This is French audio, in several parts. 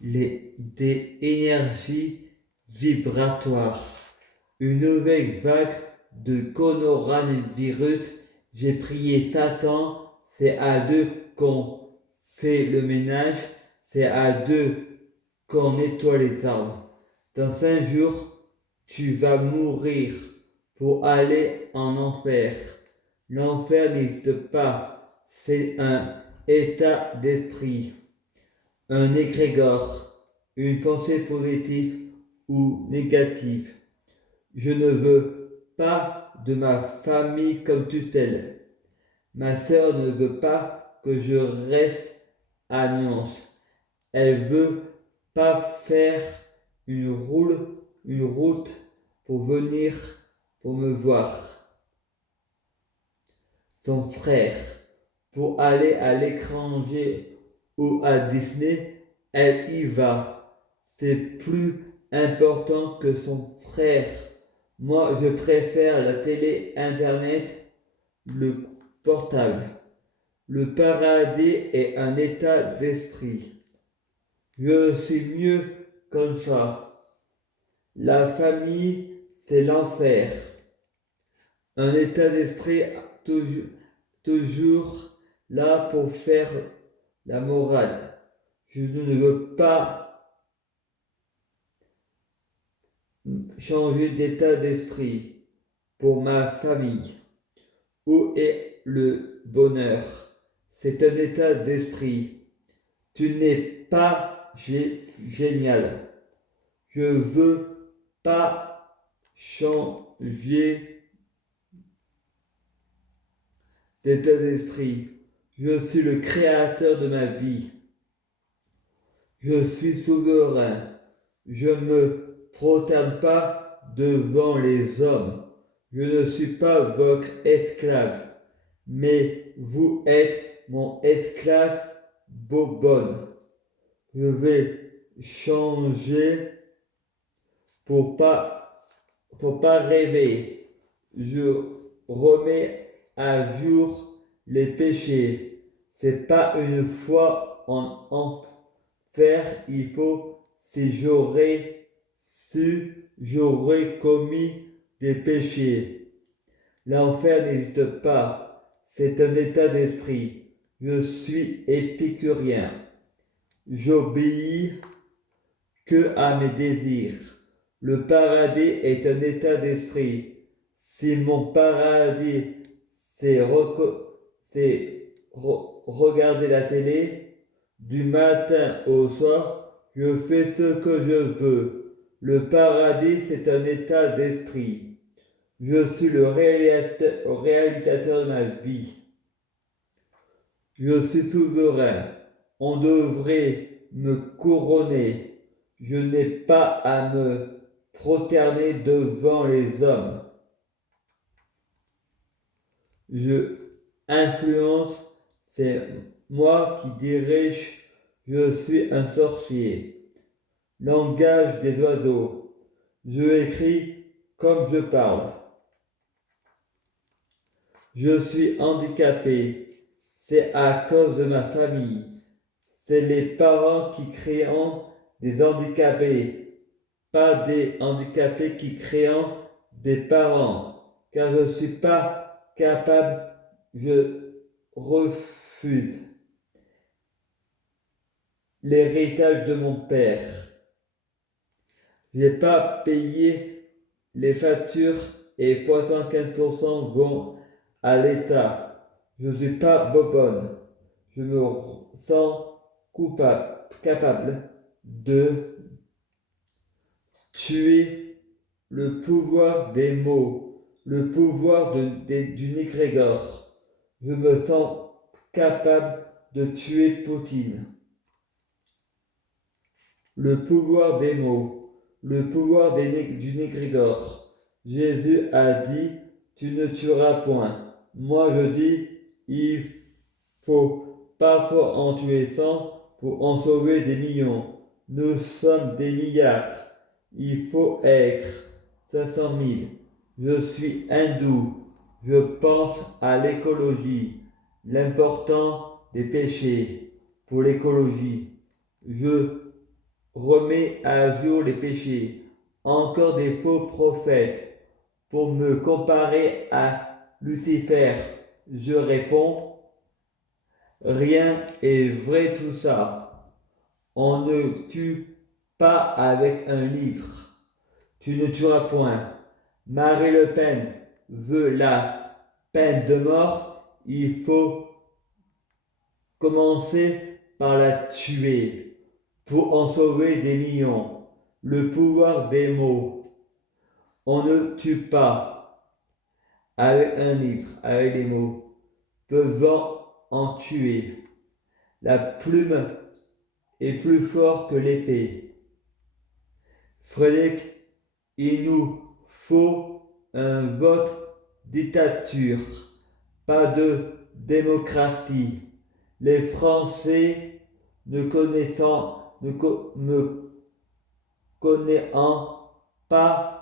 des énergies vibratoires. Une nouvelle vague de coronavirus. J'ai prié Satan, c'est à deux qu'on fait le ménage, c'est à deux qu'on nettoie les arbres. Dans 5 jours, tu vas mourir pour aller en enfer. L'enfer n'existe pas, c'est un état d'esprit, un égrégore, une pensée positive ou négative. Je ne veux pas de ma famille comme tutelle. Ma sœur ne veut pas que je reste à Nyons. Elle veut pas faire une route pour venir pour me voir. Son frère, pour aller à l'étranger ou à Disney, elle y va. C'est plus important que son frère. Moi, je préfère la télé, Internet, le portable. Le paradis est un état d'esprit. Je suis mieux comme ça. La famille, c'est l'enfer. Un état d'esprit toujours, toujours là pour faire la morale. Je ne veux pas changer d'état d'esprit pour ma famille. Où est le bonheur? C'est un état d'esprit. Tu n'es pas génial. Je veux pas changer d'état d'esprit. Je suis le créateur de ma vie. Je suis souverain. Je ne me prosterne pas devant les hommes. Je ne suis pas votre esclave, mais vous êtes mon esclave bobonne. Je vais changer pour pas rêver. Je remets à jour les péchés. C'est pas une fois en enfer, il faut, si j'aurais commis des péchés. L'enfer n'existe pas, c'est un état d'esprit. Je suis épicurien. J'obéis que à mes désirs. Le paradis est un état d'esprit. Si mon paradis c'est regarder la télé, du matin au soir, je fais ce que je veux. Le paradis c'est un état d'esprit. Je suis le réalisateur de ma vie. Je suis souverain. On devrait me couronner. Je n'ai pas à me prosterner devant les hommes. Je influence, c'est moi qui dirige. Je suis un sorcier. Langage des oiseaux. Je écris comme je parle. Je suis handicapé. C'est à cause de ma famille. C'est les parents qui créent des handicapés, pas des handicapés qui créent des parents. Car je ne suis pas capable, je refuse l'héritage de mon père. Je n'ai pas payé les factures et 75% vont à l'État. Je ne suis pas bobonne. Je me sens capable de tuer le pouvoir des mots, le pouvoir d'une égrégore. Je me sens capable de tuer Poutine. Le pouvoir des mots, le pouvoir d'une égrégore. Jésus a dit, tu ne tueras point. Moi je dis, il faut parfois en tuer 100 pour en sauver des millions. Nous sommes des milliards. Il faut être 500 000. Je suis hindou. Je pense à l'écologie. L'important des péchés pour l'écologie. Je remet à jour les péchés. Encore des faux prophètes pour me comparer à Lucifer. Je réponds, rien est vrai tout ça. On ne tue pas avec un livre. Tu ne tueras point. Marie Le Pen veut la peine de mort. Il faut commencer par la tuer pour en sauver des millions. Le pouvoir des mots. On ne tue pas avec un livre, avec des mots, peuvent en tuer. La plume est plus forte que l'épée. Frédéric, il nous faut un vote dictature, pas de démocratie. Les Français ne me connaissant pas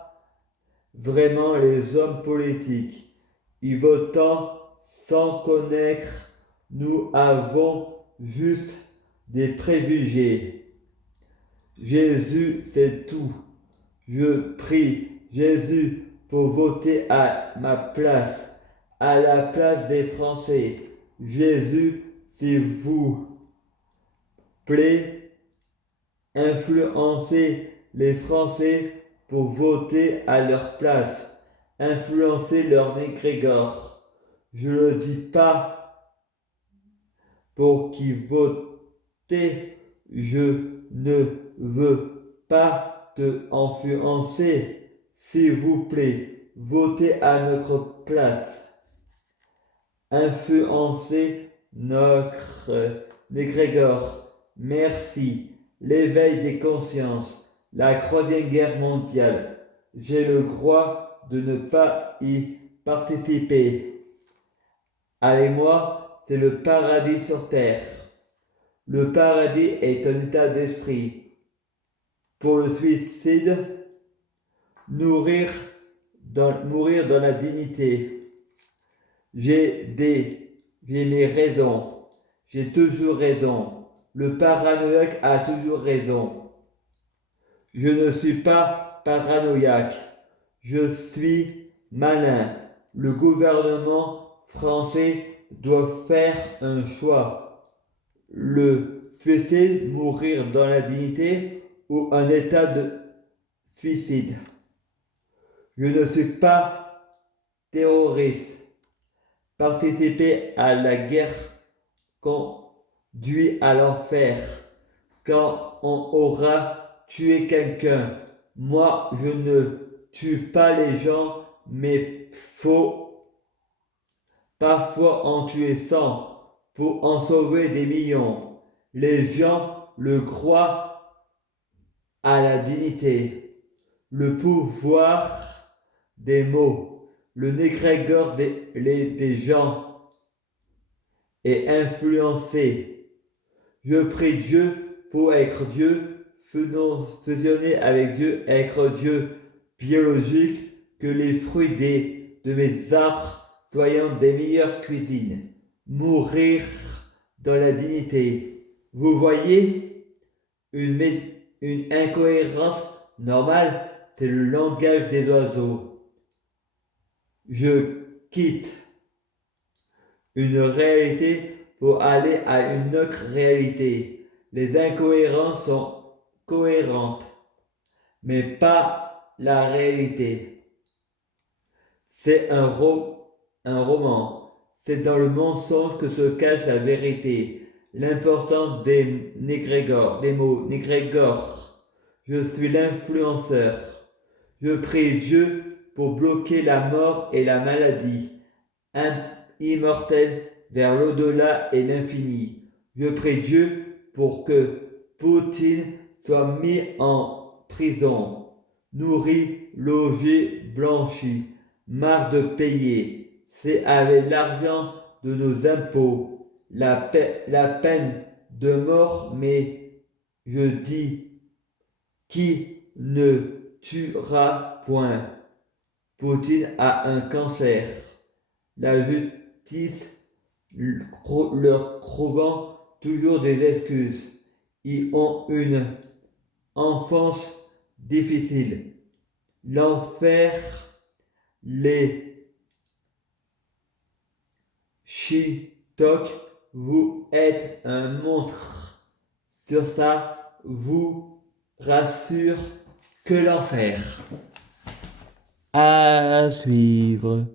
vraiment les hommes politiques, ils votent sans connaître, nous avons juste des préjugés. Jésus, c'est tout. Je prie Jésus pour voter à ma place, à la place des Français. Jésus, s'il vous plaît, influencez les Français pour voter à leur place, influencer leur égrégore. Je ne le dis pas pour qu'ils votent, je ne veux pas te influencer. S'il vous plaît, votez à notre place. Influencer notre égrégore. Merci. L'éveil des consciences. La Troisième Guerre mondiale. J'ai le droit de ne pas y participer. Avec moi, c'est le paradis sur terre. Le paradis est un état d'esprit. Pour le suicide, mourir dans la dignité. J'ai mes raisons. J'ai toujours raison. Le paranoïaque a toujours raison. Je ne suis pas paranoïaque. Je suis malin. Le gouvernement français doit faire un choix. Le suicide, mourir dans la dignité ou un état de suicide. Je ne suis pas terroriste. Participer à la guerre conduit à l'enfer. Quand on aura tué quelqu'un, moi je ne tue pas les gens, mais faut parfois en tuer 100 pour en sauver des millions. Les gens le croient à la dignité, le pouvoir des mots, le égrégore des gens est influencé. Je prie Dieu pour être Dieu, fusionner avec Dieu, être Dieu biologique, que les fruits de mes arbres soient des meilleures cuisines. Mourir dans la dignité. Vous voyez, une incohérence normale, c'est le langage des oiseaux. Je quitte une réalité pour aller à une autre réalité. Les incohérences sont cohérentes, mais pas la réalité. C'est un roman. C'est dans le mensonge que se cache la vérité. L'importance des mots négrégores. Je suis l'influenceur. Je prie Dieu pour bloquer la mort et la maladie. Immortel vers l'au-delà et l'infini. Je prie Dieu pour que Poutine soit mis en prison, nourri, logé, blanchi, marre de payer. C'est avec l'argent de nos impôts, la peine de mort, mais je dis, qui ne tuera point. Poutine a un cancer. La justice leur trouvant toujours des excuses. Ils ont une enfance difficile. L'enfer, les Chitok, vous êtes un monstre. Sur ça, vous rassure que l'enfer. À suivre.